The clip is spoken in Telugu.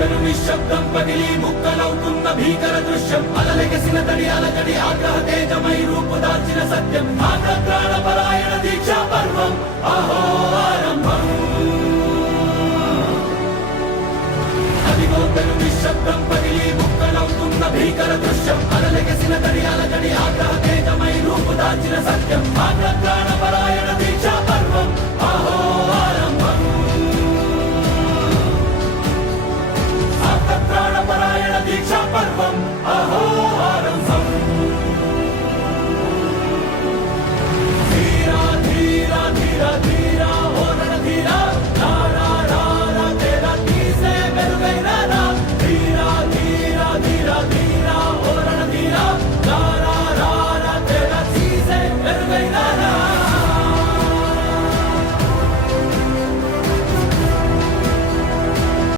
కంపెను నిశ్శబ్దం పగిలి ముక్కలవుతున్న భీకర దృశ్యం అలలెగసిన తడి అలజడి ఆగ్రహ తేజమై రూపు దాల్చిన సత్యం ఆగ్రహ పరాయణ దీక్షా పర్వం అహో